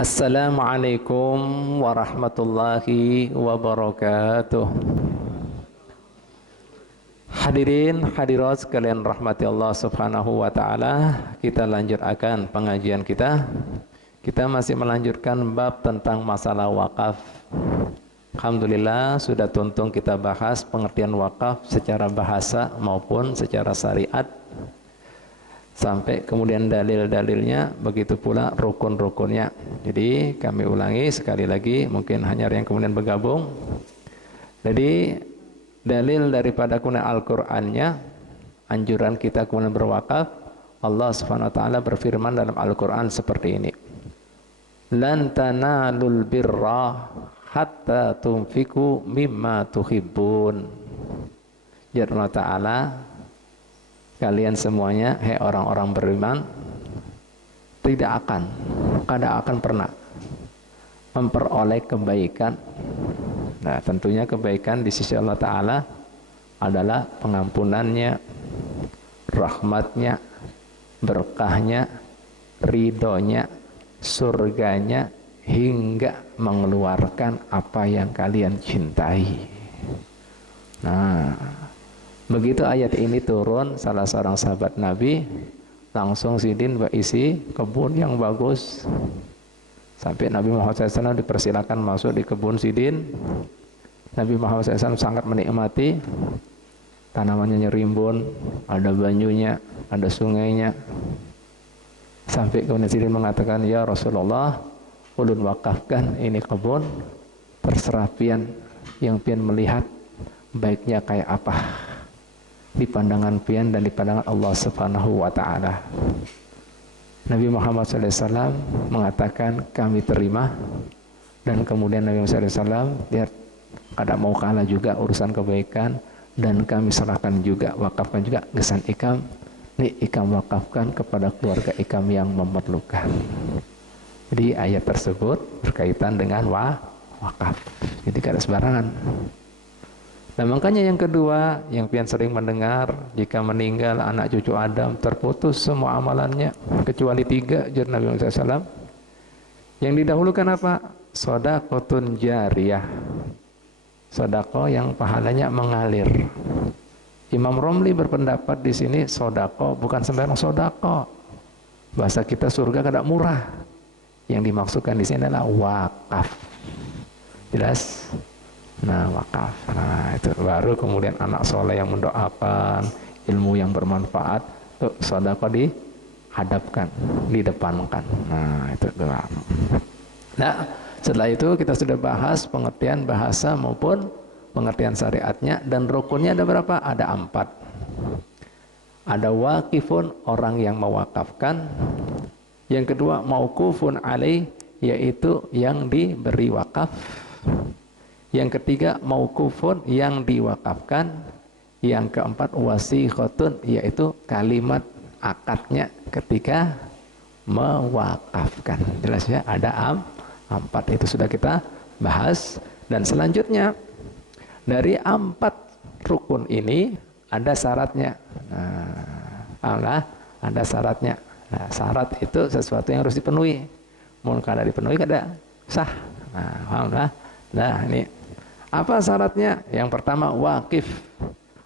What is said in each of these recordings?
Assalamualaikum warahmatullahi wabarakatuh. Hadirin hadirat sekalian rahmati Allah subhanahu wa ta'ala, kita lanjutkan pengajian kita. Kita masih melanjutkan bab tentang masalah wakaf. Alhamdulillah sudah tuntung kita bahas pengertian wakaf secara bahasa maupun secara syariat, sampai kemudian dalil-dalilnya, begitu pula rukun-rukunnya. Jadi kami ulangi sekali lagi, mungkin hanya yang kemudian bergabung. Jadi dalil daripada kemudian Al-Qur'annya, anjuran kita kemudian berwakaf. Allah Subhanahu wa taala berfirman dalam Al-Qur'an seperti ini. Lan tanalul birra hatta tunfiku mimma tuhibbun. Ya Allah Ta'ala, kalian semuanya, hai orang-orang beriman, tidak akan pernah memperoleh kebaikan. Nah, tentunya kebaikan di sisi Allah Ta'ala adalah pengampunannya, rahmatnya, berkahnya, ridhonya, surganya, hingga mengeluarkan apa yang kalian cintai. Nah, begitu ayat ini turun, salah seorang sahabat Nabi langsung sidin berisi kebun yang bagus. Sampai Nabi Muhammad SAW dipersilakan masuk di kebun sidin. Nabi Muhammad SAW sangat menikmati. Tanamannya rimbun, ada banyunya, ada sungainya. Sampai kemudian sidin mengatakan, ya Rasulullah, ulun wakafkan ini kebun, terserah pian yang pian melihat baiknya kayak apa di pandangan pian dan di pandangan Allah Subhanahu wa ta'ala. Nabi Muhammad SAW mengatakan kami terima, dan kemudian Nabi Muhammad SAW dia kada mau kalah juga urusan kebaikan, dan kami serahkan juga, wakafkan juga gesan ikam, ini ikam wakafkan kepada keluarga ikam yang memerlukan. Jadi ayat tersebut berkaitan dengan wakaf, jadi kada sembarangan. Nah, makanya yang kedua, yang pian sering mendengar, jika meninggal anak cucu Adam terputus semua amalannya kecuali 3, jar Nabi Muhammad SAW. Yang didahulukan apa? Shadaqatun jariyah, sedekah yang pahalanya mengalir. Imam Romli berpendapat di sini sedekah bukan sembarang sedekah. Bahasa kita surga kada murah. Yang dimaksudkan di sini adalah wakaf. Jelas? Nah, wakaf. Nah, itu baru kemudian anak soleh yang mendoakan, ilmu yang bermanfaat, tuh sedekah dihadapkan, didepankan. Nah, itu doa. Nah, setelah itu kita sudah bahas pengertian bahasa maupun pengertian syariatnya, dan rukunnya ada berapa? Ada 4. Ada wakifun, orang yang mewakafkan. Yang kedua mauqufun alaih, yaitu yang diberi wakaf. Yang ketiga mauqufun, yang diwakafkan. Yang keempat wasiqatun, yaitu kalimat akadnya ketika mewakafkan. Jelas ya, ada 4, itu sudah kita bahas. Dan selanjutnya dari 4 rukun ini ada syaratnya. Nah, ada syaratnya. Nah, syarat itu sesuatu yang harus dipenuhi. Mau kada dipenuhi kada sah. Nah, alhamdulillah. Nah, ini apa syaratnya? Yang pertama wakif,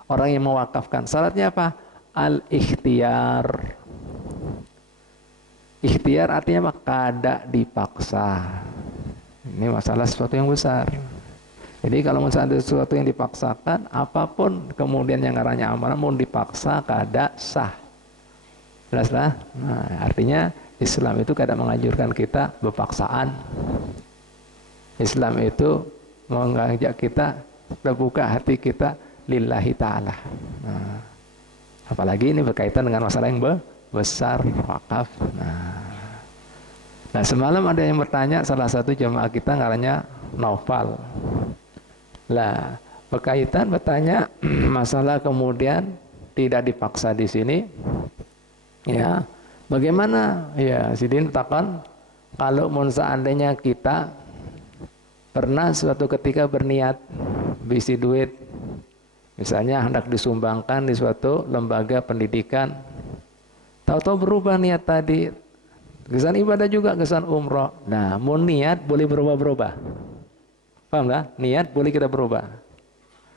orang yang mewakafkan. Syaratnya apa? Al-ikhtiyar. Ikhtiar artinya apa? Kada dipaksa. Ini masalah sesuatu yang besar. Jadi kalau misalnya ada sesuatu yang dipaksakan, apapun kemudian yang ngaranya amalan mau dipaksa kada sah. Jelaslah. Nah, artinya Islam itu kada menganjurkan kita berpaksaan. Islam itu mengajak kita terbuka hati kita lillahi ta'ala. Nah, apalagi ini berkaitan dengan masalah yang besar, wakaf. Nah, semalam ada yang bertanya, salah satu jemaah kita ngarannya Naufal. Lah, berkaitan bertanya masalah kemudian tidak dipaksa di sini. Ya, bagaimana? Ya, sidin takkan kalau seandainya kita pernah suatu ketika berniat bisi duit, misalnya hendak disumbangkan di suatu lembaga pendidikan, tahu-tahu berubah niat tadi, Kesan ibadah juga, kesan umroh. Nah, mau niat boleh berubah-berubah. Paham nggak? Niat boleh kita berubah.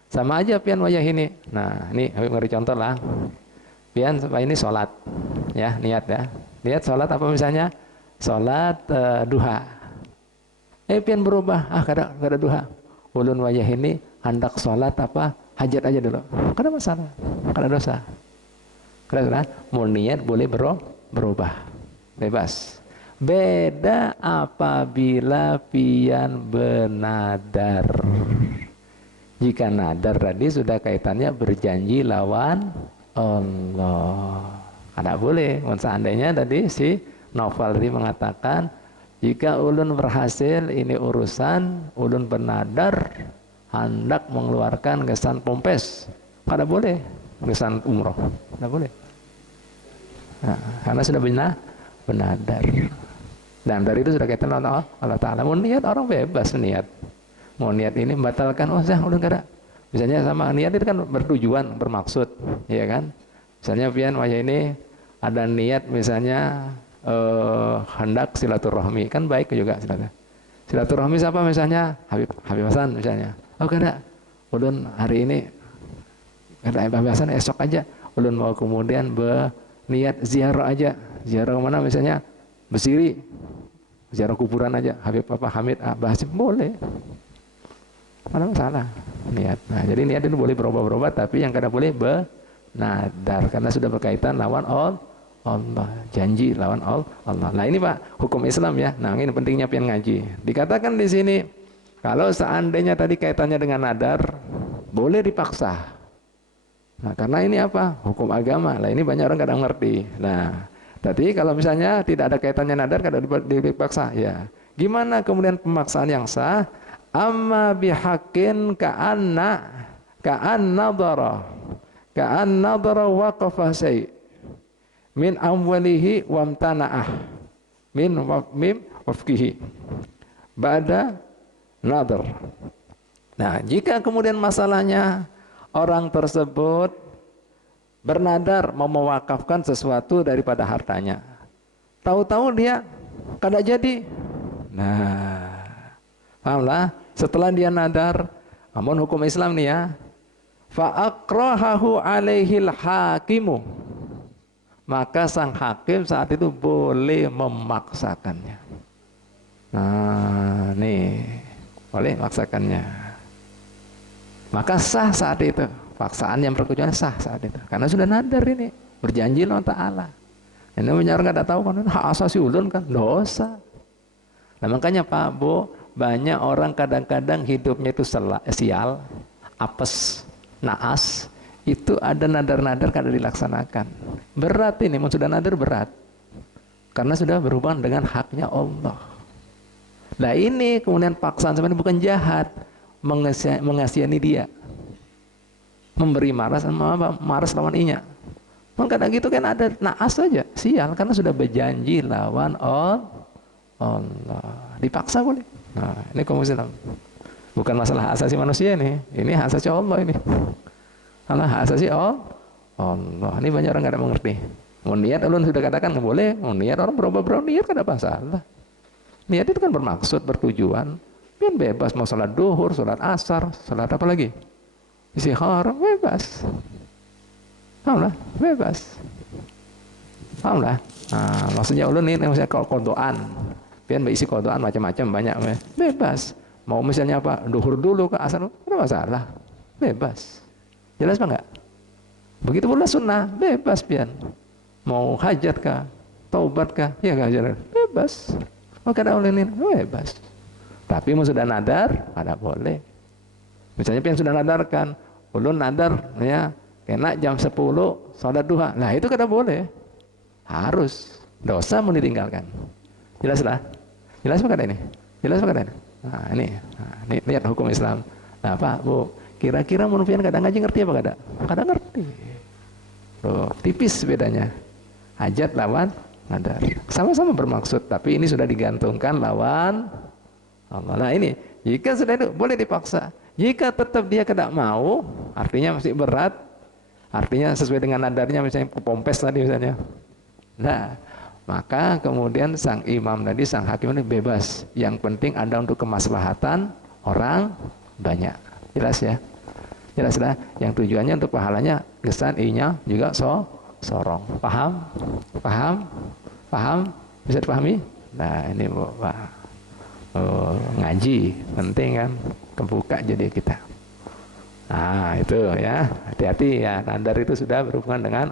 Sama aja pian wajah ini. Nah, ini Habib ngeri contoh lah. Pian ini sholat, ya niat ya. Niat sholat apa misalnya? Sholat duha. Pian berubah. Kada duha. Ulun wajah ini hendak sholat apa? Hajat aja dulu. Kada masalah. Kada dosa. Kada. Mau niat boleh berubah. Bebas. Beda apabila pian benadar. Jika nadar tadi sudah kaitannya berjanji lawan Allah. Kada boleh. Seandainya tadi si Novel tadi mengatakan, jika ulun berhasil ini urusan, ulun benadar hendak mengeluarkan kesan pompes. Kada boleh. Kesan umroh. Kada boleh. Nah, karena sudah benadar. Dan dari itu sudah kaitan dengan Allah Ta'ala. Mau niat orang bebas niat. Mau niat ini batalkan, udah kada. Misalnya sama niat itu kan bertujuan, bermaksud, ya kan? Misalnya pian wajah ini ada niat misalnya hendak silaturahmi, kan baik juga silaturahmi siapa misalnya? Habib Hasan misalnya. Kada. Ulun hari ini kada Habib Hasan, esok aja. Ulun mau kemudian berniat ziarah aja. Ziarah mana misalnya? Besiri. Ziarah kuburan aja. Habib Hamid Basim boleh. Mana masalah niat. Nah, jadi niat itu boleh berubah-ubah, tapi yang kada boleh benadar karena sudah berkaitan lawan Allah, janji lawan Allah. Nah, ini Pak, hukum Islam ya. Nah, ini pentingnya pian ngaji. Dikatakan di sini kalau seandainya tadi kaitannya dengan nadar, boleh dipaksa. Nah, karena ini apa? Hukum agama. Lah ini banyak orang kadang ngerti. Nah, tapi kalau misalnya tidak ada kaitannya nadar, kada dipaksa, ya. Gimana kemudian pemaksaan yang sah? Amma bihaqqin ka'anna dara waqafa syai' min amwalihi wamtana'ah min wafkihi ba'da nadar. Nah, jika kemudian masalahnya orang tersebut bernadar mau mewakafkan sesuatu daripada hartanya, tahu-tahu dia kada jadi. Nah, pahamlah, setelah dia nadar, namun hukum Islam nih ya, fa'akrahahu alaihil hakimu, maka sang hakim saat itu boleh memaksakannya. Nah, nih boleh memaksakannya. Maka sah saat itu, paksaan yang berkecuali sah saat itu, karena sudah nadar ini, berjanji Allah Ta'ala. Ini benar nggak tahu kan, hak asasi ulun kan dosa. Nah makanya Pak Bu, banyak orang kadang-kadang hidupnya itu sial, apes, naas, itu ada nadar-nadar kada dilaksanakan. Berat ini, sudah nadar berat. Karena sudah berhubungan dengan haknya Allah. Nah ini kemudian paksaan sebenarnya bukan jahat, mengasihani dia. Memberi maras lawan inya. Kadang gitu kan ada naas saja, sial, karena sudah berjanji lawan Allah. Dipaksa boleh. Nah, ini kaum Islam. Bukan masalah hak asasi manusia ini hak asasi Allah ini. Allah hak asasi Allah. Ini banyak orang kada mengerti. Mau niat ulun sudah katakan nggak boleh. Mau niat orang berubah niat kada masalah. Niat itu kan bermaksud, bertujuan. Kan bebas mau salat duhur, salat asar, salat apa lagi? Istihar, bebas. Pahamlah, bebas. Pahamlah. Nah, maksudnya ulun ini maksudnya kodoan. Pian berisi kodoan macam-macam banyak, bebas. Mau misalnya apa, duhur dulu ke asar, ada masalah, bebas. Jelas apa enggak? Begitu pula sunnah, bebas pian. Mau hajat kah, taubat kah, ya enggak, bebas. Mau kada ulun ini, bebas. Tapi mau sudah nadar, ada boleh. Misalnya pian sudah nadarkan, ulun nadar, ya, kena jam 10 salat duha, nah itu kada boleh. Harus, dosa mau ditinggalkan. Jelas lah? Jelas apa kada ini? Jelas apa kada ini? Nah ini lihat hukum Islam. Nah Pak Bu, kira-kira mun pian kada ngaji ngerti apa kada? Kada ngerti. Loh, tipis bedanya. Hajat lawan nadar. Sama-sama bermaksud, tapi ini sudah digantungkan lawan Allah. Nah ini, jika sudah itu boleh dipaksa. Jika tetap dia kada mau, artinya masih berat. Artinya sesuai dengan nadarnya, misalnya pompes tadi misalnya. Nah, Maka kemudian sang imam tadi, sang hakim ini bebas. Yang penting ada untuk kemaslahatan orang banyak. Jelas ya? Jelas lah. Yang tujuannya untuk pahalanya gesan i-nya juga sorong. Paham? Paham? Paham? Bisa dipahami? Nah ini Pak. Ngaji penting kan, kebuka jadi kita. Nah itu ya, hati-hati ya, nadar itu sudah berhubungan dengan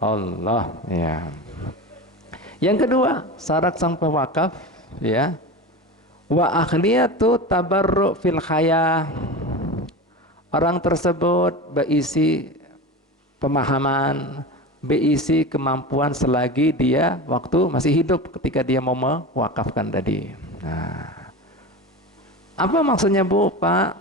Allah ya. Yang kedua, syarat sang pewakaf ya, wa akhliyatu tabarru fil khaya. Orang tersebut berisi pemahaman, berisi kemampuan selagi dia waktu masih hidup ketika dia mau mewakafkan tadi. Nah, apa maksudnya Bu, Pak?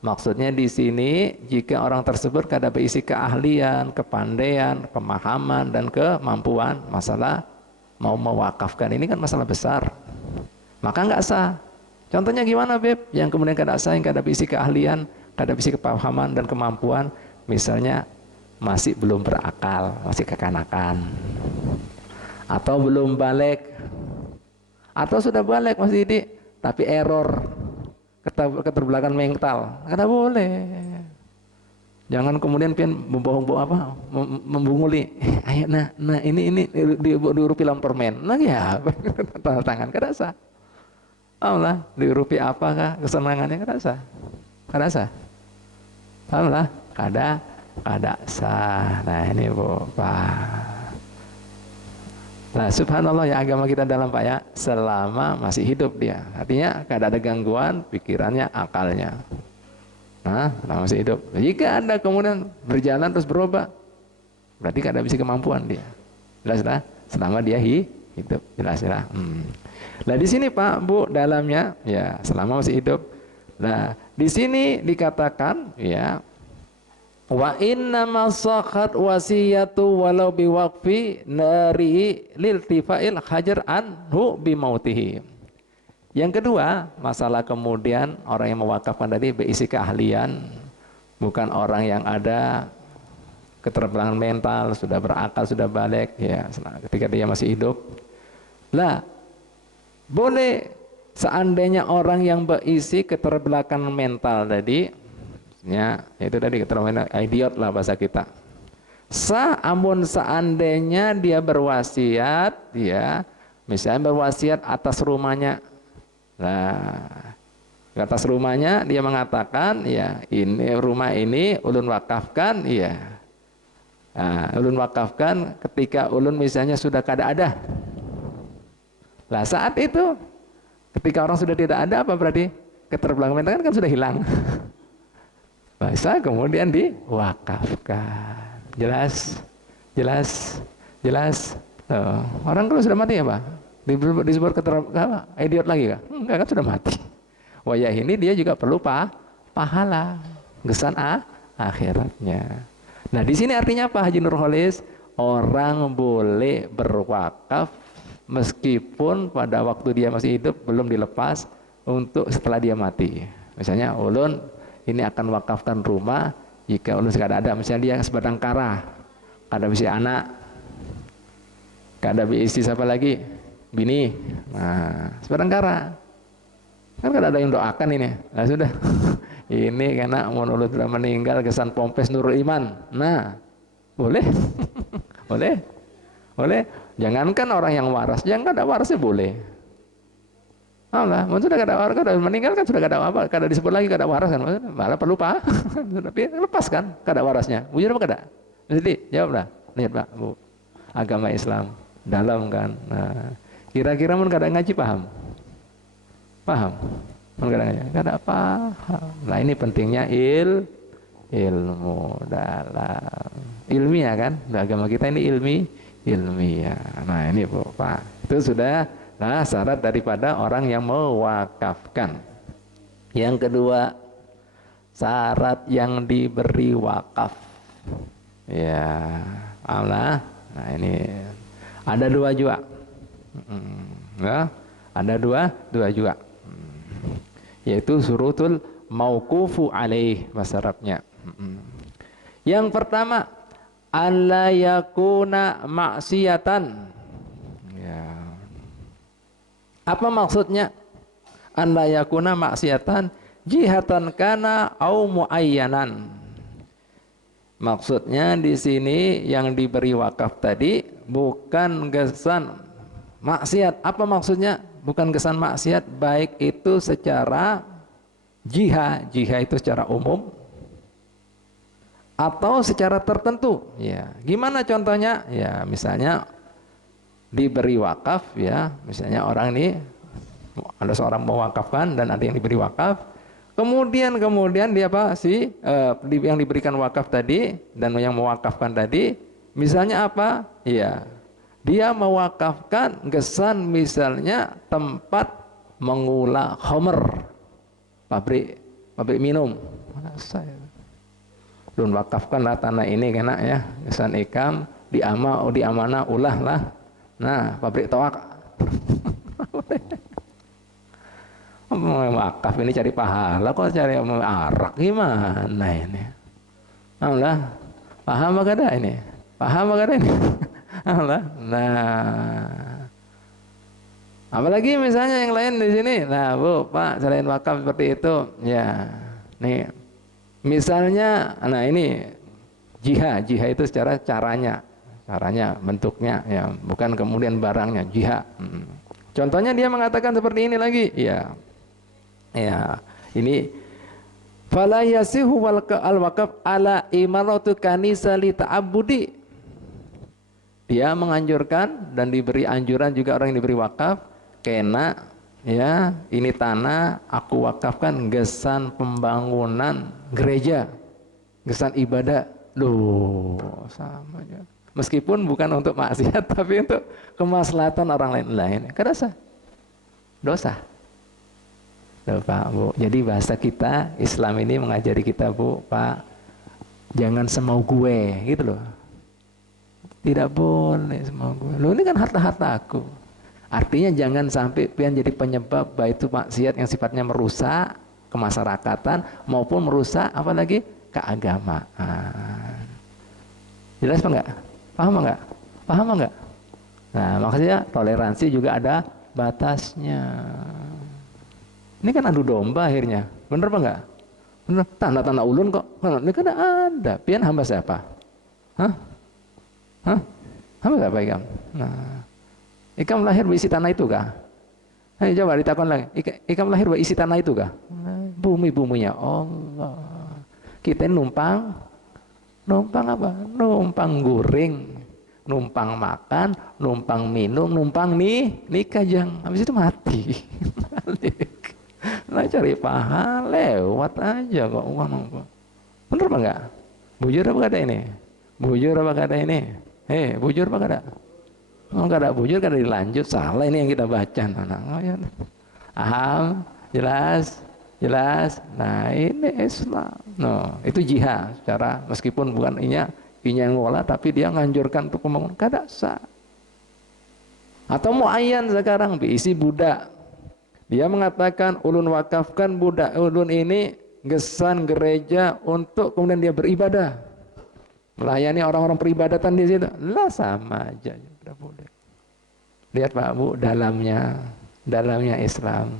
Maksudnya di sini jika orang tersebut kada berisi keahlian, kepandaian, pemahaman dan kemampuan masalah mau mewakafkan, ini kan masalah besar, maka nggak sah. Contohnya gimana, Beb? Yang kemudian kada sah, yang kada berisi keahlian, kada berisi kepahaman dan kemampuan, misalnya masih belum berakal, masih kekanakan, atau belum balik, atau sudah balik masih didik tapi error, keterbelakangan mental, kada boleh. Jangan kemudian pian membohong-bohong apa, membunguli. Ayo nah ini diurupi dalam permen. Nah ya, tanda tangan kada sah. Allah diurupi apakah kesenangannya kada sah. Kada sah. Paham lah? Kada sah. Nah ini Bu, Pak. Nah subhanallah ya, agama kita dalam Pak ya, selama masih hidup dia. Artinya kada ada gangguan pikirannya, akalnya. Nah, selama masih hidup. Jika ada kemudian berjalan terus berubah, berarti kada bisa kemampuan dia. Jelas lah, selama dia hidup. Jelas lah. Nah di sini Pak Bu dalamnya ya selama masih hidup. Nah di sini dikatakan ya, wa inna masakhat wasiyatu walau biwaqfi nari liltifail hajar anhu bimautihi. Yang kedua, masalah kemudian orang yang mewakafkan tadi berisi keahlian, bukan orang yang ada keterbelakangan mental, sudah berakal, sudah balik ya ketika dia masih hidup. Lah boleh seandainya orang yang berisi keterbelakangan mental tadi, ya itu tadi keterbelakangan idiot lah bahasa kita, sah amun seandainya dia berwasiat, ya misalnya berwasiat atas rumahnya. Nah atas rumahnya dia mengatakan ya ini rumah ini ulun wakafkan, ya nah, ulun wakafkan ketika ulun misalnya sudah kada ada. Lah saat itu ketika orang sudah tidak ada, apa berarti keterbelakangan mental kan sudah hilang. Bisa kemudian diwakafkan. Jelas? Orang kalau sudah mati apa? Disebut keterbelakangan idiot lagi kah? Enggak, kan sudah mati. Wayah ini dia juga perlu pahala, gesan akhiratnya. Nah di sini artinya apa Haji Nurholis? Orang boleh berwakaf meskipun pada waktu dia masih hidup belum dilepas untuk setelah dia mati. Misalnya ulun ini akan wakafkan rumah jika ulun sekadar ada, misalnya dia sebatang kara, kada bisa anak, kada bisa istri, siapa lagi, bini, nah sebatang kara, kan kada ada yang doakan ini, nah sudah ini karena mun ulun sudah meninggal kesan pompes Nurul Iman, nah boleh boleh, jangankan orang yang waras, jangan kada warasnya boleh. Allah, sudah kada waras, kada meninggal kan sudah kada apa, kada disebut lagi kada waras kan, malah perlu tapi lepas kan kada warasnya, bujur apa kada? Jadi jawablah, lihat Pak Bu, agama Islam dalam kan. Nah, kira-kira mun kada ngaji paham? Mun kada ngaji, kada paham. Nah ini pentingnya ilmu dalam, ilmiah kan, agama kita ini ilmiah. Nah ini Bu Pak, itu sudah. Nah, syarat daripada orang yang mewakafkan. Yang kedua, syarat yang diberi wakaf. Ya, Allah. Nah, ini ada dua juga. Ya, ada dua juga. Yaitu surutul mauqufu alaih bahasa Arabnya. Yang pertama, alla yakuna maksiatan. Apa maksudnya? Anda yakuna maksiatan jihatan kana au muayyanan. Maksudnya di sini yang diberi wakaf tadi bukan kesan maksiat. Apa maksudnya? Bukan kesan maksiat, baik itu secara jihad itu secara umum atau secara tertentu. Ya, gimana contohnya? Ya, misalnya diberi wakaf, ya, misalnya orang ini ada seorang mewakafkan dan ada yang diberi wakaf. Kemudian dia apa sih yang diberikan wakaf tadi dan yang mewakafkan tadi, misalnya apa? Ya, dia mewakafkan kesan misalnya tempat mengolah khamr, pabrik minum. Saya belum wakafkanlah tanah ini kena ya, kesan ikam diamanah ulah lah. Nah, pabrik toak. Wakaf ini cari pahala, kok cari arak gimana ini? Allah, paham gak ada ini? Paham gak ada ini? Allah, nah, apalagi misalnya yang lain di sini. Nah, Bu, Pak, selain wakaf seperti itu, ya, nih, misalnya, nah ini jihad itu secara caranya, bentuknya, ya, bukan kemudian barangnya, jihad. Contohnya dia mengatakan seperti ini lagi, ya. Ya, ini fala yasihu wal al-waqaf ala imaratu kanisa li ta'abbudi. Dia menganjurkan dan diberi anjuran juga orang yang diberi wakaf, kena ya, ini tanah aku wakafkan gesan pembangunan gereja, gesan ibadah. Loh, sama aja. Meskipun bukan untuk maksiat tapi untuk kemaslahatan orang lain. Kedasa. Dosa. Pak, Bu. Jadi bahasa kita Islam ini mengajari kita, Bu, Pak, jangan semau gue, gitu loh. Tidak boleh semau gue. Loh, ini kan harta aku. Artinya jangan sampai pian jadi penyebab baik itu maksiat yang sifatnya merusak kemasyarakatan maupun merusak apalagi keagamaan. Jelas apa enggak? Paham enggak? Paham enggak? Nah, maksudnya toleransi juga ada batasnya. Ini kan adu domba akhirnya. Bener apa enggak? Bener. Tanda-tanda ulun kok. Ini kan ada. Pian hamba siapa? Hah? Hamba siapa ikam? Nah, ikam lahir berisi tanah itu kah? Ayo coba ditakon lagi. Ikam lahir berisi tanah itu kah? Bumi-buminya Allah. Kita numpang apa? Numpang guring, numpang makan, numpang minum, numpang nikah jang. Habis itu mati. Nah, cari pahala lewat aja kok uang. Bener apa enggak? Bujur apa kata ini? Bujur apa kata ini? Bujur apa kata? Oh, enggak ada bujur, kan dilanjut. Salah ini yang kita baca. Paham? Jelas? Nah, ini Islam. No, itu jihad secara meskipun bukan inya yang ngolah, tapi dia nganjurkan untuk membangun kadasa. Atau muayyan sekarang diisi budak. Dia mengatakan ulun wakafkan budak ulun ini gesan gereja untuk kemudian dia beribadah, melayani orang-orang peribadatan di situ. Lah sama aja, sudah boleh. Lihat Pak Bu, dalamnya Islam.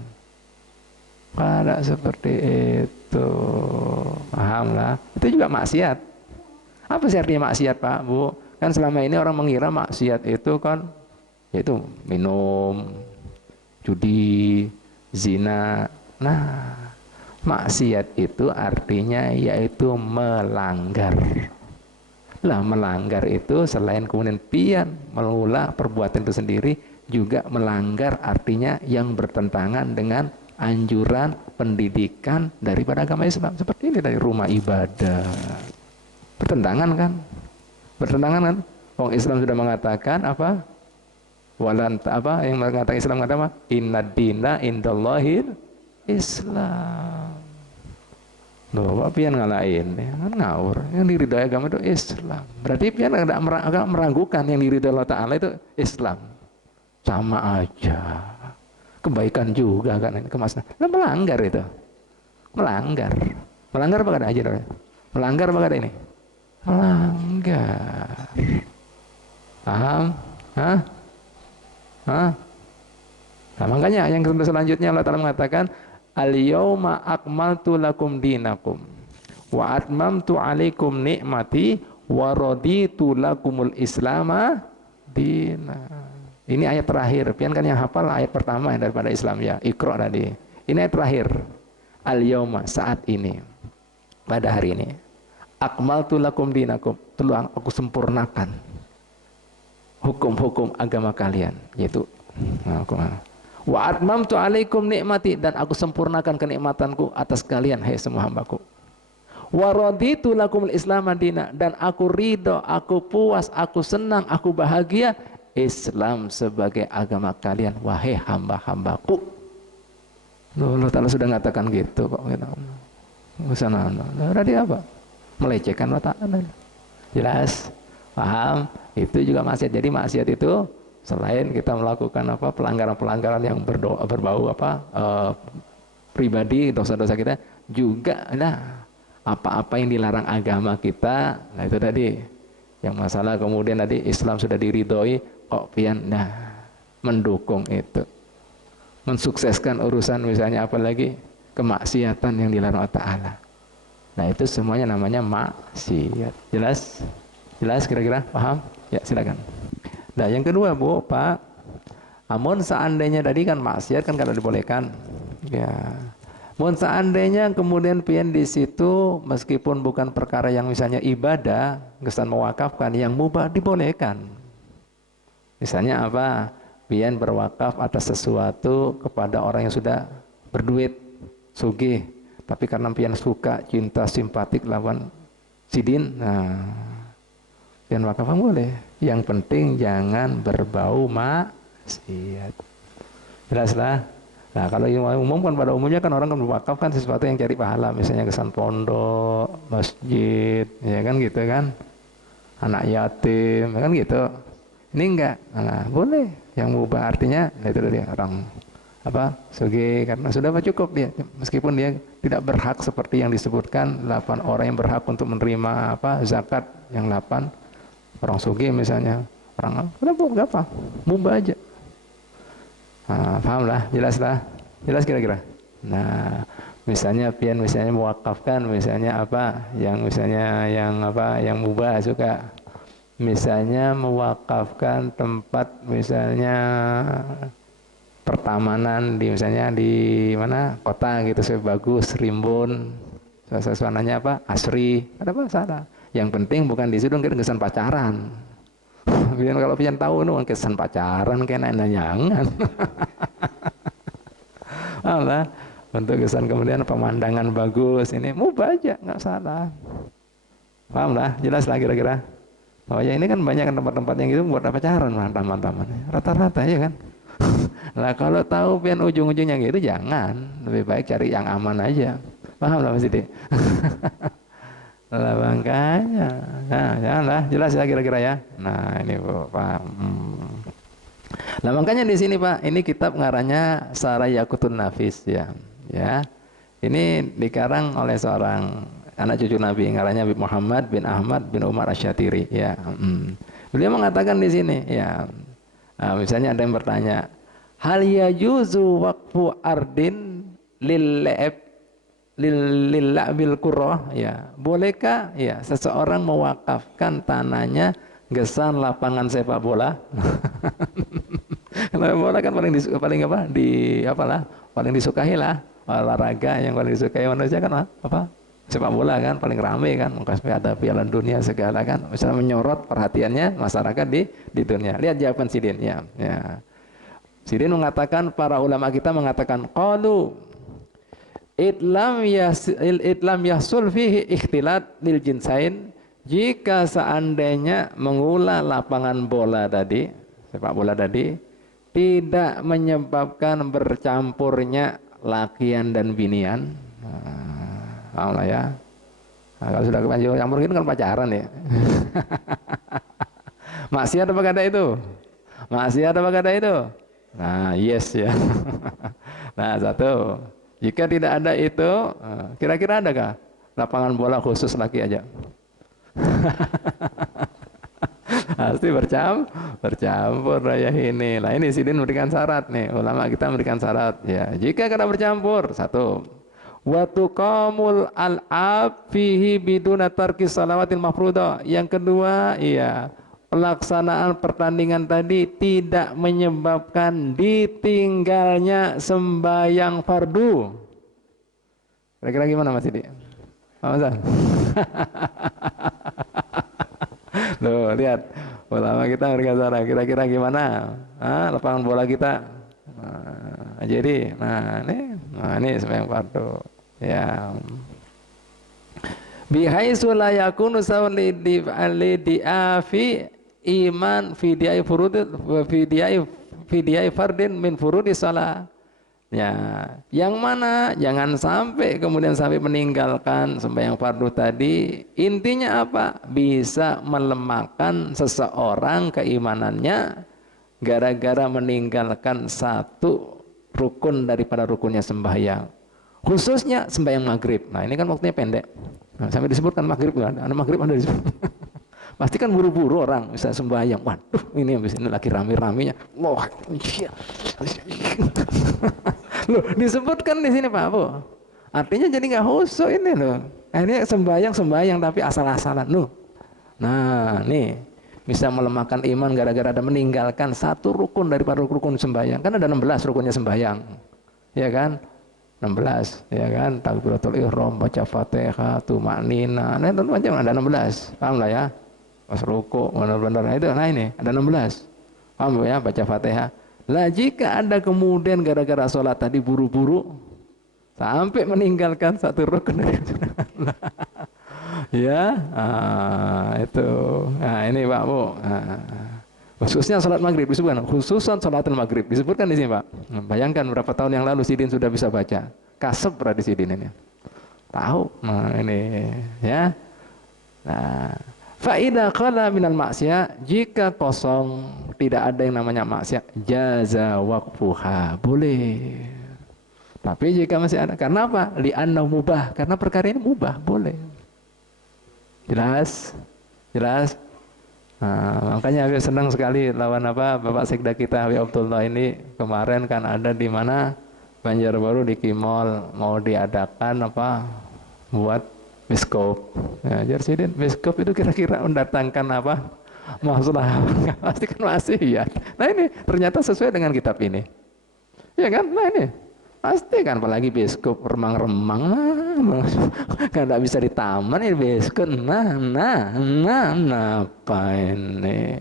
Pada seperti itu, paham lah. Itu juga maksiat. Apa sih artinya maksiat Pak Bu? Kan selama ini orang mengira maksiat itu kan, yaitu minum, judi, zina. Nah, maksiat itu artinya yaitu melanggar. Lah, melanggar itu selain kemudian pian mengulah perbuatan itu sendiri, juga melanggar artinya yang bertentangan dengan anjuran pendidikan daripada agama Islam. Seperti ini dari rumah ibadah. Bertentangan kan? Orang Islam sudah mengatakan apa? Apa yang mengatakan Islam kata apa? Inna dina indallahil Islam. Loh, apa pian ngalahin? Ya, kan ngawur. Yang diridhoi agama itu Islam. Berarti pian agak meragukan yang diridhoi Allah Ta'ala itu Islam. Sama aja. Kebaikan juga kan ini kemasnya. Nah, melanggar itu. Melanggar apa kata aja dong? Melanggar apa kata ini? Melanggar. Paham? Hah? Nah, makanya yang selanjutnya Allah Ta'ala mengatakan al-yauma akmaltu lakum dinakum wa atmamtu alaikum ni'mati wa raditu lakumul islama dina. Ini ayat terakhir. Pian kan yang hafal ayat pertama daripada Islam ya, Iqra tadi. Ini ayat terakhir. Al-yauma, saat ini, pada hari ini, akmaltu lakum dinakum, telah aku sempurnakan hukum-hukum agama kalian, yaitu wa atmamtu alaikum nikmati, dan aku sempurnakan kenikmatanku atas kalian hai semua hambaku. Wa raditu lakumul islam madina, dan aku ridho, aku puas, aku senang, aku bahagia Islam sebagai agama kalian wahai hamba-hambaku. Allah Ta'ala sudah mengatakan gitu kok kita. Usana. Berarti apa? Melecehkan Allah Ta'ala. Jelas? Paham? Itu juga maksiat. Jadi maksiat itu selain kita melakukan apa pelanggaran-pelanggaran yang berbau apa pribadi, dosa-dosa kita, juga nah apa-apa yang dilarang agama kita. Nah itu tadi yang masalah. Kemudian tadi Islam sudah diridhoi, kok pian nah mendukung itu, mensukseskan urusan misalnya apalagi kemaksiatan yang dilarang Allah Ta'ala. Nah itu semuanya namanya maksiat. Jelas? Jelas kira-kira? Paham? Ya silakan. Nah yang kedua Bu, Pak, amun seandainya tadi kan maksiat kan kalau dibolehkan, ya. Amun seandainya kemudian pian di situ meskipun bukan perkara yang misalnya ibadah, kesan mewakafkan, yang mubah dibolehkan. Misalnya apa? Pian berwakaf atas sesuatu kepada orang yang sudah berduit, sugih, tapi karena pian suka, cinta, simpatik lawan sidin, nah pian wakaf boleh. Yang penting jangan berbau maksiat. Jelaslah. Nah kalau yang umum kan pada umumnya kan orang kan berwakaf kan sesuatu yang cari pahala, misalnya kesan pondok, masjid, ya kan gitu kan, anak yatim, kan gitu. Ini enggak, nah boleh. Yang mubah artinya, nah itu dia orang apa sugih karena sudah cukup dia, meskipun dia tidak berhak seperti yang disebutkan 8 orang yang berhak untuk menerima apa zakat, yang 8 orang sugih misalnya, orang enggak apa, mubah aja. Nah, paham lah, jelas lah, jelas kira-kira. Nah, misalnya pian misalnya mewakafkan misalnya apa, yang misalnya yang apa, yang mubah suka, misalnya mewakafkan tempat misalnya pertamanan di misalnya di mana kota gitu, bagus, rimbun, suasananya apa, asri, ada apa salah. Yang penting bukan di situ kita kesan pacaran. Biar kalau pian tahu nu kesan pacaran kena nanyangan. Allah untuk kesan kemudian pemandangan bagus ini mubah aja, nggak salah. Paham lah, jelas lah kira-kira. Oh ya ini kan banyak tempat-tempat yang gitu buat pacaran lah, taman-taman. Rata-rata ya kan. Nah kalau tahu pian ujung-ujungnya gitu jangan, lebih baik cari yang aman aja. Paham lah Mas Didi? Lah makanya, nah janganlah, jelas ya kira-kira ya. Nah ini Bu, paham. Nah makanya di sini Pak, ini kitab ngarannya Syarah Yaqutun Nafis ya. Ya, ini dikarang oleh seorang anak cucu Nabi, ngarannya Muhammad bin Ahmad bin Umar Asy-Syatiri ya. Beliau mengatakan di sini ya. Nah, misalnya ada yang bertanya, hal yajuzu waqfu ardin lil qurrah ya, bolehkah ya seseorang mewakafkan tanahnya gesan lapangan sepak bola? Lapangan bola kan paling apa di apalah paling disukai lah, olahraga yang paling disukai manusia kan apa, sepak bola kan paling rame kan, sampai ada piala dunia segala kan, misalnya menyorot perhatiannya masyarakat di dunia. Lihat jawaban Sidin ya. Sidin mengatakan, para ulama kita mengatakan qalu itlam yahsul fihi ikhtilat lil jinsain, jika seandainya mengulah lapangan bola tadi, sepak bola tadi, tidak menyebabkan bercampurnya lakian dan binian, nah, lah ya. Nah, kalau sudah campur gitu kan pacaran ya. Maksiat apa kata itu? Maksiat apa kata itu? Nah yes ya. Nah satu, jika tidak ada itu, kira-kira adakah lapangan bola khusus laki aja? Pasti bercampur ya ini. Lah ini Sidin memberikan syarat nih. Ulama kita memberikan syarat ya. Jika kada bercampur, satu. Wa tuqamul al-ab fihi biduna tarki salawatil mafruḍah. Yang kedua, iya, pelaksanaan pertandingan tadi tidak menyebabkan ditinggalnya sembahyang fardu. Kira-kira gimana Mas Sidi? Mas Hasan? Loh, lihat ulama kita memberikan saran. Kira-kira gimana? Lapangan bola kita. Jadi, ini sembahyang fardu. Ya. Bihaitsu la yakunu sawan li diafi iman fidiyai furud fidiyai fardin min furudi shalah. Ya, yang mana jangan sampai kemudian sampai meninggalkan sembahyang fardu tadi. Intinya apa? Bisa melemahkan seseorang keimanannya gara-gara meninggalkan satu rukun daripada rukunnya sembahyang. Khususnya sembahyang maghrib. Nah, ini kan waktunya pendek. Nah, sampai disebutkan maghrib kan? Ada maghrib ada disebut. Pasti kan buru-buru orang bisa sembahyang. Waduh, ini habis ini lagi rame-ramenya. Wah, iya. Loh, disebutkan di sini Pak Bu. Artinya jadi nggak khusyuk ini loh. Ini sembahyang tapi asal-asalan. Loh. Nah, nih bisa melemahkan iman gara-gara ada meninggalkan satu rukun daripada rukun sembahyang. Kan ada 16 rukunnya sembahyang. Ya kan? 16, ya kan? Takbiratul ihram, baca Fatihah, tumanina. Nah, itu macam ada 16. Paham lah ya? Pas ruku benar-benar itu. Nah, ini ada 16. Paham ya? Baca Fatihah. Lah jika ada kemudian gara-gara sholat tadi buru-buru sampai meninggalkan satu rukun dari ya, itu. Nah, ini Pak Bu. Khususnya sholat maghrib disebutkan. Khususan sholatul maghrib disebutkan di sini Pak. Bayangkan berapa tahun yang lalu Sidin sudah bisa baca. Kasep berarti Sidin ini. Tahu? Nah, ini ya. Nah, faida qala minal maksiat, jika kosong tidak ada yang namanya maksiat, jaza waqfuha, boleh. Tapi jika masih ada, karena apa? Li'anna mubah, karena perkara ini mubah, boleh. Jelas? Jelas? Nah, makanya Habib senang sekali lawan apa Bapak Sekda kita Habib Abdullah ini kemarin kan ada di mana Banjarbaru di Kimol mau diadakan apa buat biskop. Ya, jadi Sidin, biskop itu kira-kira mendatangkan apa? Masalah pasti kan masih ya. Nah ini ternyata sesuai dengan kitab ini. Ya kan? Nah ini pasti kan, apalagi biskop remang-remang, kan tidak bisa di taman ini biskop. Apa ini?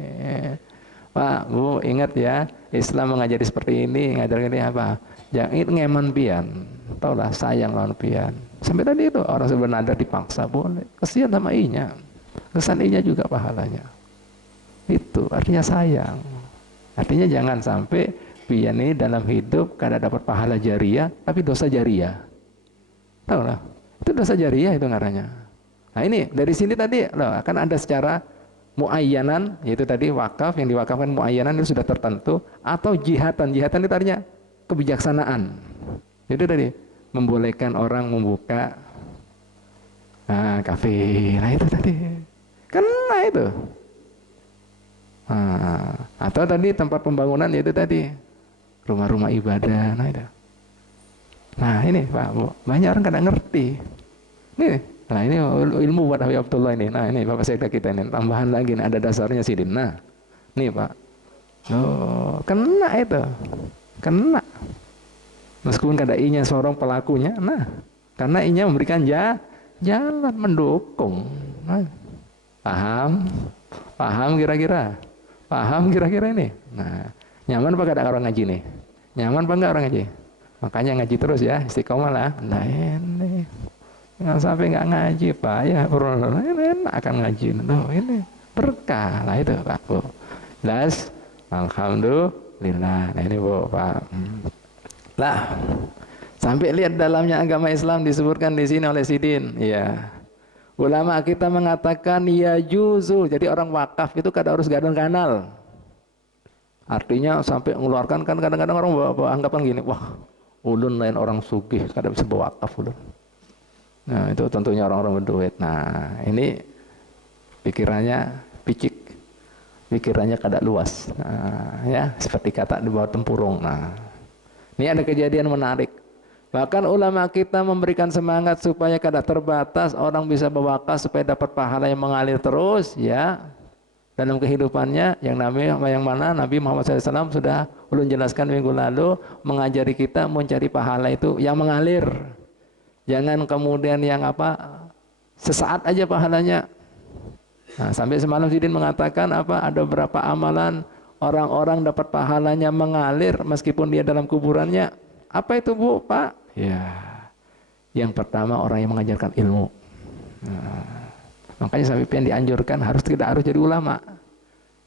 Pak Bu ingat ya, Islam mengajari seperti ini, ngajarin ini apa? Jangan itu ngeman pian, taulah sayang lawan pian. Sampai tadi itu orang sebenarnya dipaksa boleh, kesian sama inya, kesan inya juga pahalanya. Itu artinya sayang. Artinya jangan sampai pian ini dalam hidup kada dapat pahala jariah, tapi dosa jariah. Tahu lah, itu dosa jariah itu ngarannya. Nah ini dari sini tadi loh, akan ada secara muayyanan, yaitu tadi wakaf, yang diwakafkan muayyanan itu sudah tertentu, atau jihatan. Jihatan itu artinya kebijaksanaan. Itu tadi membolehkan orang membuka kafe. Nah itu tadi kena itu. Atau tadi tempat pembangunan yaitu tadi rumah-rumah ibadah. Nah itu. Nah ini Pak Bu, banyak orang kadang ngerti. Nah ini ilmu buat Habib Abdullah ini. Nah ini Bapak Sekda kita ini tambahan lagi, nih, ada dasarnya Sidin. Nah nih Pak, kena itu, kena. Meskipun kada inya seorang pelakunya, nah karena inya memberikan jalan mendukung. Nah, paham kira-kira, ini. Nah nyaman apa kada orang ngaji nih? Nyaman apa enggak orang ngaji? Makanya ngaji terus ya, istiqomah lah. Nah ini nggak sampai nggak ngaji Pak ya, enak akan ngaji. Tuh ini berkah lah itu Pak Bu. Jelas, alhamdulillah. Nah ini Bu Pak. Lah, sampai lihat dalamnya agama Islam disebutkan di sini oleh Sidin. Ya, ulama kita mengatakan ya juzu. Jadi orang wakaf itu kada harus gadang kanal. Artinya sampai mengeluarkan, kan kadang-kadang orang bawa anggapan gini, wah ulun lain orang sugih kada bisa bawa wakaf ulun. Nah itu tentunya orang-orang berduit. Nah ini pikirannya picik. pikirannya kada luas. Nah, ya seperti kata di bawah tempurung. Nah, ini ada kejadian menarik. Bahkan ulama kita memberikan semangat supaya kada terbatas orang bisa berwakas supaya dapat pahala yang mengalir terus, ya. Dalam kehidupannya yang mana Nabi Muhammad SAW sudah ulun jelaskan minggu lalu, mengajari kita mencari pahala itu yang mengalir. Jangan kemudian yang sesaat aja pahalanya. Nah, sampai semalam Sidin mengatakan ada berapa amalan orang-orang dapat pahalanya mengalir meskipun dia dalam kuburannya. Apa itu, Bu, Pak? Ya, yang pertama orang yang mengajarkan ilmu. Nah, makanya sampai pian dianjurkan tidak harus jadi ulama.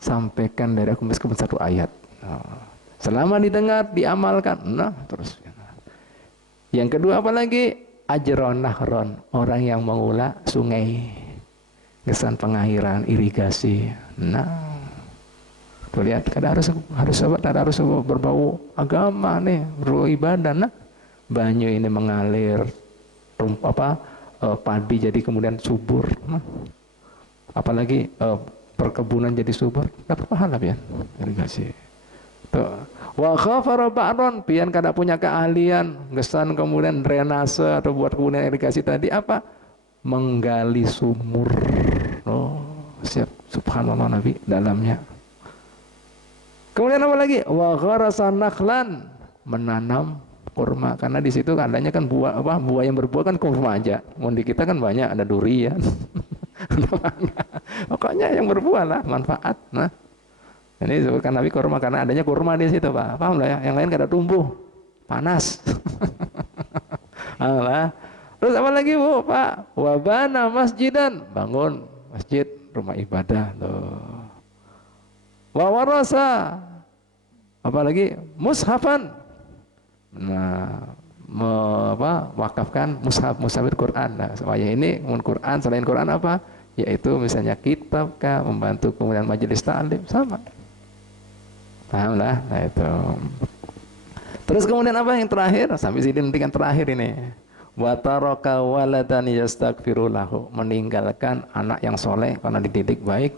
Sampaikan dari aku meskipun satu ayat. Nah, selama didengar, diamalkan. Nah, terus. Yang kedua apa lagi? Ajron nahron, orang yang mengolah sungai, kesan pengairan, irigasi. Nah, tuh lihat, harus berbau agama nih, berbau ibadah. Nah, banyu ini mengalir, padi jadi kemudian subur. Nah, apalagi perkebunan jadi subur, dapat pahala ya, irigasi. Tuh. Wa khafara ba'ron, pian kada punya keahlian, gesan kemudian drainase atau buat kemudian irigasi tadi menggali sumur. Oh, siap, subhanallah Nabi dalamnya. Kemudian apa lagi? Wa gharasa nakhlan, menanam kurma, karena di situ adanya kan buah yang berbuah kan kurma aja. Di kita kan banyak, ada durian. Pokoknya yang berbuah lah, manfaat. Nah, ini disebutkan Nabi kurma karena adanya kurma di situ, Pak. Paham lah ya? Yang lain kada tumbuh, panas. Alah. Terus apa lagi, Bu, Pak? Wabana masjidan, bangun masjid, rumah ibadah loh. Wawarasa, apalagi mushafan. Nah, wakafkan mushaf Quran. Nah, supaya ini Quran, selain Quran apa? Yaitu misalnya kitab kah, membantu kemudian majelis ta'lim, sama. Paham lah, nah itu. Terus kemudian apa yang terakhir? Sampai sini nanti kan terakhir ini. Wa taraka waladan yastaghfiru lahu, meninggalkan anak yang soleh karena dididik baik,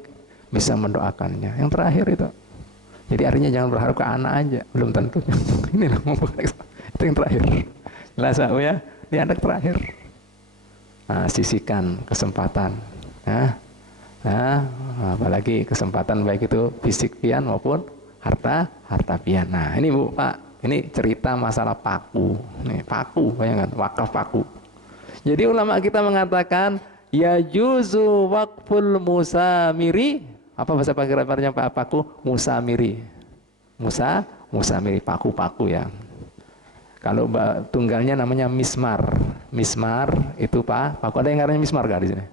bisa mendoakannya. Yang terakhir itu. Jadi artinya jangan berharap ke anak aja, belum tentu. Ini lah itu yang terakhir. Jelas ya, ini anak terakhir. Nah, sisihkan kesempatan. Nah, apalagi kesempatan baik itu fisik pian maupun harta pian. Nah, ini Bu, Pak, ini cerita masalah paku. Nih, paku, bayangkan, wakaf paku. Jadi ulama kita mengatakan ya juzu waqful musamiri. Apa bahasa panggilannya Pak paku? Musamiri. Musamiri, paku-paku ya. Kalau tunggalnya namanya mismar. Mismar itu Pak, paku ada yang namanya mismar enggak di sini?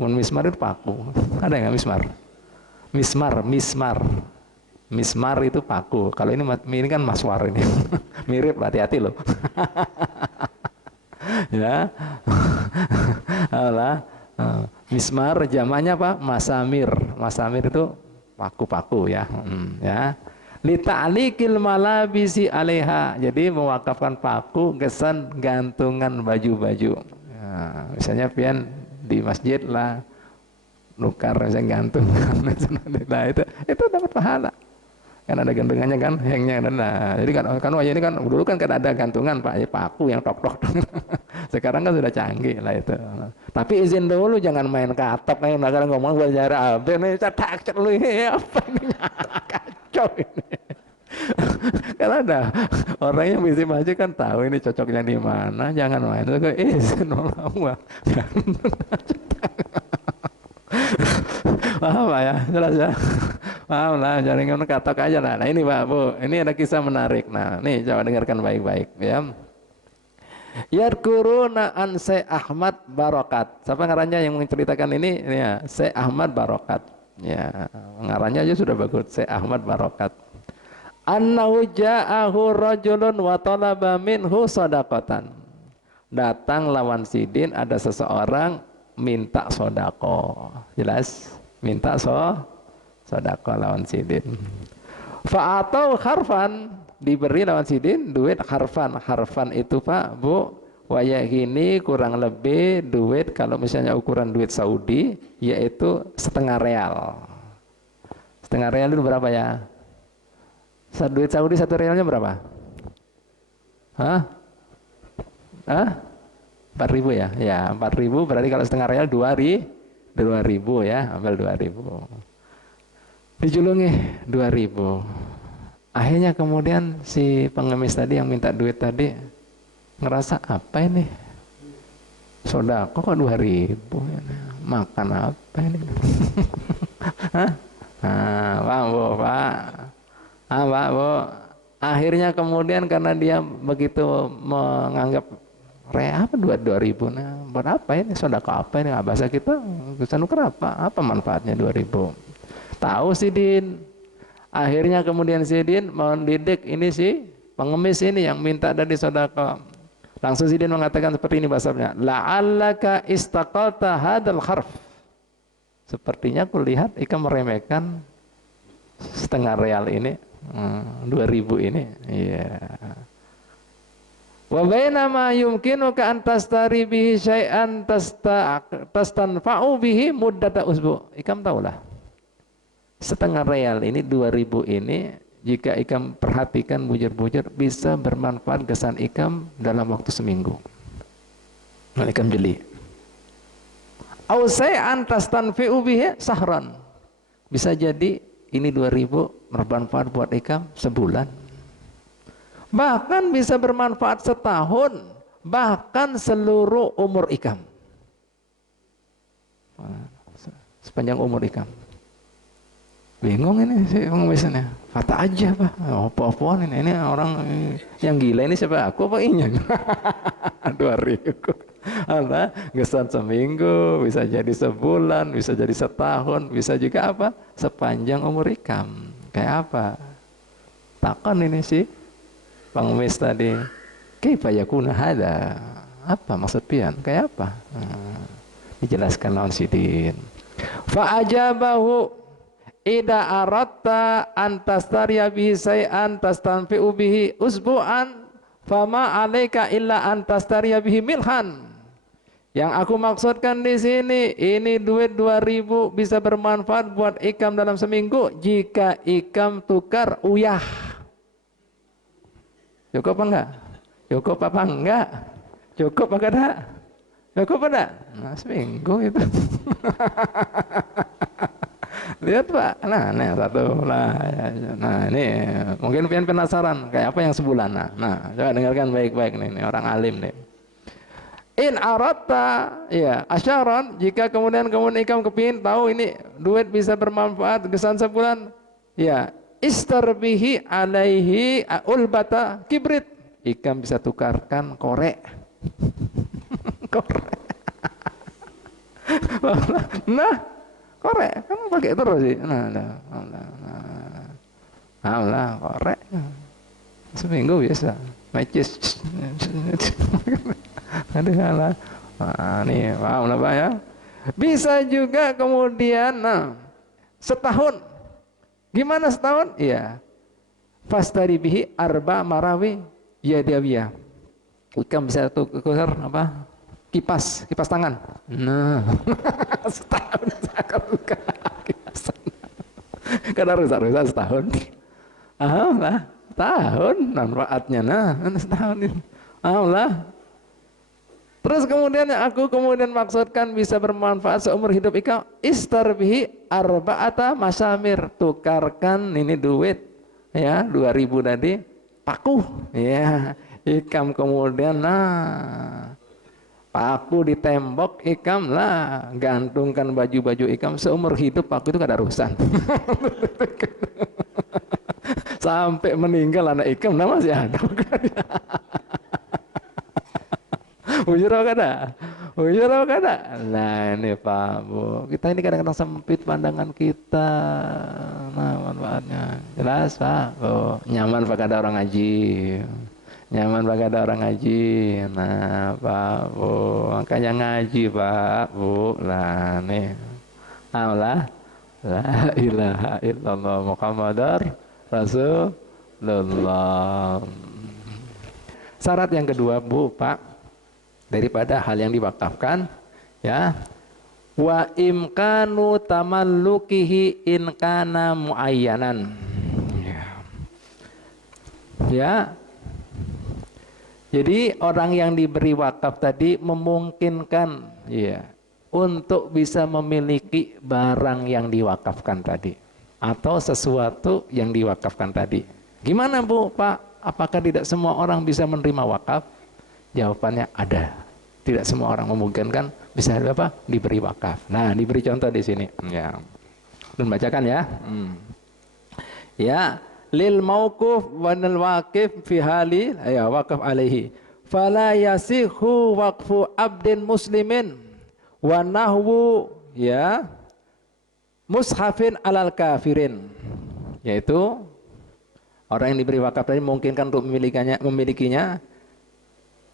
Mismar itu paku. Ada yang mismar? Mismar itu paku. Kalau ini kan maswar ini. Mirip, hati-hati loh. Ya. Alah. Mismar jamannya apa? Masamir. Masamir itu paku-paku ya. Ya. Li ta'liqil malabisi 'alaiha. Jadi mewakafkan paku kesan gantungan baju-baju. Ya, misalnya pian di masjid lah nukar misalnya gantung. Nah, itu dapat pahala. Kan ada gantungannya kan, hangnya dan nah. Jadi kan wajah ini kan dulu kan ada gantungan Pak, ya paku yang tok-tok. Sekarang kan sudah canggih lah itu. Tapi izin dulu jangan main katok kayak sekarang ngomong belajar abis nih cetak lu ini apa ini kacau ini. Karena ada orang yang bisa maju kan tahu ini cocoknya di mana, jangan main itu izin kamu. Paham Pak ya, jelas ya. Paham lah, jaringan katok aja lah. Nah ini Pak Bu, ini ada kisah menarik. Nah nih coba dengarkan baik-baik ya. Yadkuruna an Syekh Ahmad Barokat. Siapa ngarannya yang menceritakan ini? Ya, Syekh Ahmad Barokat. Ya, ngarannya aja sudah bagus, Syekh Ahmad Barokat. Annahu ja'ahu rajulun wa talaba minhu shadaqatan. Datang lawan Sidin ada seseorang minta sodako. Jelas? Minta sodako lawan Sidin. Fa'atau harfan, diberi lawan Sidin duit harfan. Harfan itu Pak Bu, wayak ini kurang lebih duit kalau misalnya ukuran duit Saudi yaitu setengah real. Setengah real itu berapa ya? Duit Saudi 1 realnya berapa? Hah? Hah? 4.000 ya? Ya, 4.000 berarti kalau setengah real 2.000 ya, ambil 2.000. Dijulungi 2.000. Akhirnya kemudian si pengemis tadi yang minta duit tadi ngerasa apa ini? Sodako kok 2.000? Makan apa ini? Hah? Nah, Pak, Bu, Pak. Pak, Bu. Akhirnya kemudian karena dia begitu menganggap apa 2.000, nah buat apa ini, sodako apa ini, bahasa kita bisa nuker apa manfaatnya 2.000. Tahu si Din. Akhirnya kemudian si Din mendidik ini si pengemis ini yang minta dari sodako. Langsung si Din mengatakan seperti ini bahasanya, la'allaka istaqalta hadal harf. Sepertinya aku lihat Ikam meremehkan setengah real ini, 2.000 ini. Iya. Wa bainama yumkinuka an tastari bihi syai'an tastanfa'u bihi muddata usbu. Ikam tahulah. Setengah real ini 2.000 ini jika Ikam perhatikan bujur-bujur bisa bermanfaat kesan Ikam dalam waktu seminggu. Nah, Ikam jeli. Au syai'an tastanfi'u bihi sahran. Bisa jadi ini 2.000 bermanfaat buat Ikam sebulan. Bahkan bisa bermanfaat setahun, bahkan seluruh umur Ikam. Sepanjang umur Ikam. Bingung ini si pengemisnya. Kata aja Pak, apa-apaan ini orang yang gila ini siapa, aku apa inya? 2.000. Allah, gesan seminggu, bisa jadi sebulan, bisa jadi setahun, bisa juga apa? Sepanjang umur Ikam. Kayak apa? Takkan ini sih pengemis tadi, kaifa yakuna hada? Apa maksud pian? Kayak apa? Dijelaskan lawan Sidin. Fa ajabahu ida aratta an tastariya bihi say'an tastanfi'u bihi usbu'an fama 'alaika illa an tastariya bihi milhan. Yang aku maksudkan di sini, ini duit 2.000 bisa bermanfaat buat Ikam dalam seminggu jika Ikam tukar uyah. Cukup apa enggak? Cukup apa enggak? Cukup apa enggak? Cukup apa enggak? Nah, seminggu itu. Lihat Pak, nah ini satu lah. Nah ini mungkin pian penasaran kayak apa yang sebulan. Nah coba dengarkan baik-baik nih, ini orang alim nih. In aratta ya asyaron, jika kemudian Ikam kepingin tahu ini duit bisa bermanfaat kesan sebulan, ya istarbihi alaihi ulbata kibrit. Ikam bisa tukarkan korek. Korek. Nah, korek kan pakai terus sih. Nah, korek. Seminggu biasa. Macis. Aduh Allah. Nah, nih, paham lah Pak ya. Bisa juga kemudian setahun. Gimana setahun? Iya. Fastari bihi arba marawi yadawiyah. Ikam bisa tukar apa? Kipas tangan. Nah. Setahun saya tukar kipas tangan. Karena rusak setahun. Lah, tahun manfaatnya setahun ini. Allah. Terus kemudian aku maksudkan bisa bermanfaat seumur hidup Ikam. Istarbihi arba'ata masamir, tukarkan ini duit ya 2.000 tadi paku ya. Ikam kemudian paku di tembok Ikam lah, gantungkan baju-baju Ikam seumur hidup, paku itu gak ada urusan. Sampai meninggal anak Ikam masih ada. Bujur apa kada? Nah ini Pak Bu, kita ini kadang-kadang sempit pandangan kita. Nah manfaatnya jelas Pak Bu. Nyaman Pak ada orang ngaji, nyaman Pak ada orang ngaji. Nah Pak Bu, makanya ngaji Pak Bu. Lah nih, Allah, la ilaha illallah Muhammadar Rasulullah. Syarat yang kedua Bu Pak, daripada hal yang diwakafkan ya, wa imkanu tamallukihi in kana muayyanan. Ya. Jadi orang yang diberi wakaf tadi memungkinkan ya untuk bisa memiliki barang yang diwakafkan tadi atau sesuatu yang diwakafkan tadi. Gimana Bu, Pak? Apakah tidak semua orang bisa menerima wakaf? Jawabannya ada. Tidak semua orang memungkinkan bisa apa? Diberi wakaf. Nah, diberi contoh di sini. Ya. Dan bacakan ya. Ya, lil mauquf wa lil waqif fi hali ya waqaf alaihi. Fala yasihu waqfu abdin muslimin wa nahwu ya mushafin alal kafirin. Yaitu orang yang diberi wakaf tadi memungkinkan untuk memilikinya.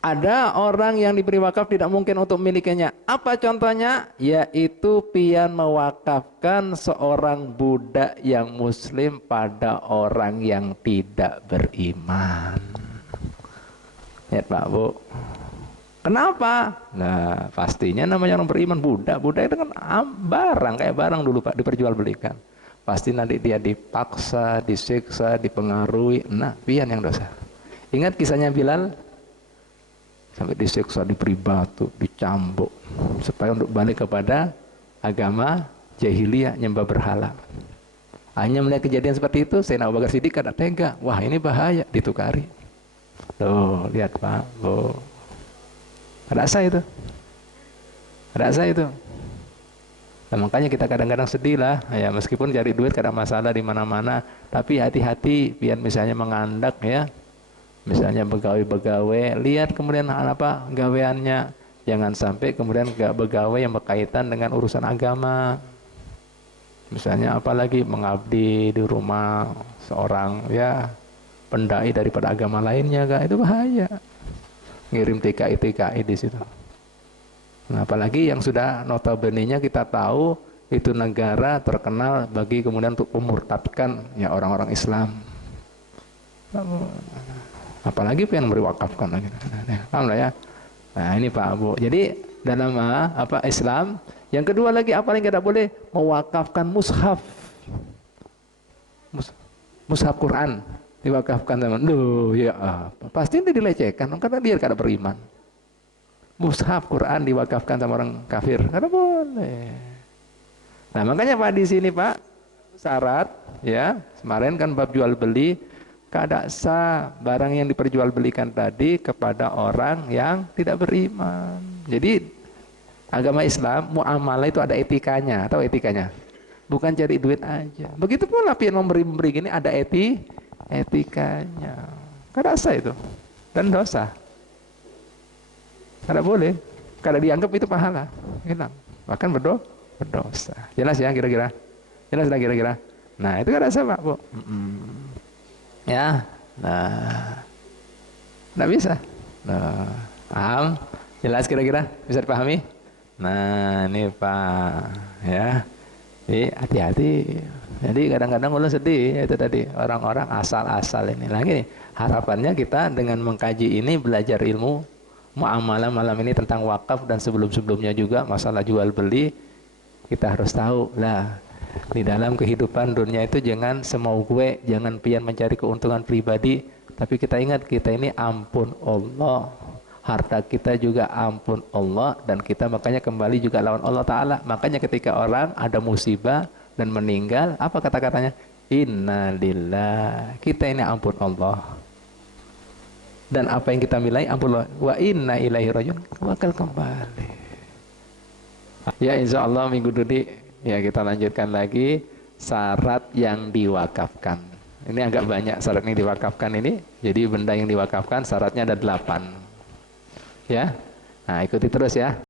Ada orang yang diberi wakaf tidak mungkin untuk memilikinya. Apa contohnya? Yaitu pian mewakafkan seorang budak yang muslim pada orang yang tidak beriman. Lihat Pak Bu. Kenapa? Nah pastinya namanya orang beriman budak. Budak itu kan barang, kayak barang dulu Pak, diperjualbelikan. Pasti nanti dia dipaksa, disiksa, dipengaruhi. Nah pian yang dosa. Ingat kisahnya Bilal? Sampai disiksa, diberi batu, dicambuk supaya untuk balik kepada agama jahiliyah, nyembah berhala. Hanya melihat kejadian seperti itu, Sayyidina Abu Bakar Siddiq kada tega. Wah ini bahaya, ditukari. Tuh lihat Pak, Bu. Rasa itu, rasa itu. Nah, makanya kita kadang-kadang sedih lah, ya meskipun cari duit kadang masalah di mana-mana, tapi hati-hati, biar misalnya mengandak ya. Misalnya pegawai-pegawai, lihat kemudian apa gaweannya. Jangan sampai kemudian pegawai yang berkaitan dengan urusan agama. Misalnya apalagi mengabdi di rumah seorang ya pendai daripada agama lainnya, kan itu bahaya. Ngirim TKI di situ. Nah, apalagi yang sudah notabene-nya kita tahu itu negara terkenal bagi kemudian untuk memurtadkan ya orang-orang Islam. Apalagi yang berwakafkan lagi. Paham lah ya. Nah ini Pak Bu. Jadi dalam apa Islam, yang kedua lagi apa yang tidak boleh? Mewakafkan mushaf. Mushaf Quran diwakafkan teman. Duh ya apa? Pasti ini dilecehkan karena dia kada beriman. Mushaf Quran diwakafkan sama orang kafir. Kada boleh. Nah makanya Pak di sini Pak syarat ya. Kemarin kan bab jual beli. Kada sah barang yang diperjualbelikan tadi kepada orang yang tidak beriman. Jadi agama Islam muamalah itu ada etikanya, tahu etikanya? Bukan cari duit aja. Begitu pula pian memberi gini ada etikanya. Kada sah itu dan dosa. Kada boleh. Kada dianggap itu pahala. Hilang. Bahkan berdosa. Jelas ya kira-kira? Jelas lah kira-kira? Nah itu kada sah Pak Bu. Ya, nah, nggak bisa. Nah, paham? Jelas kira-kira? Bisa dipahami? Nah, ini Pak, ya. Jadi hati-hati. Jadi kadang-kadang ulun sedih itu tadi orang-orang asal-asal ini. Lagi harapannya kita dengan mengkaji ini belajar ilmu muamalah malam ini tentang wakaf dan sebelum-sebelumnya juga masalah jual beli kita harus tahu lah. Di dalam kehidupan dunia itu jangan semau gue, jangan pian mencari keuntungan pribadi, tapi kita ingat kita ini ampun Allah, harta kita juga ampun Allah, dan kita makanya kembali juga lawan Allah Ta'ala. Makanya ketika orang ada musibah dan meninggal, apa kata-katanya? Innalillah, kita ini ampun Allah. Dan apa yang kita milai ampun Allah. Wa inna ilaihi rajiun, bakal kembali. Ya insya Allah minggu ini ya kita lanjutkan lagi syarat yang diwakafkan. Ini agak banyak syarat yang diwakafkan ini. Jadi benda yang diwakafkan syaratnya ada 8. Ya. Nah, ikuti terus ya.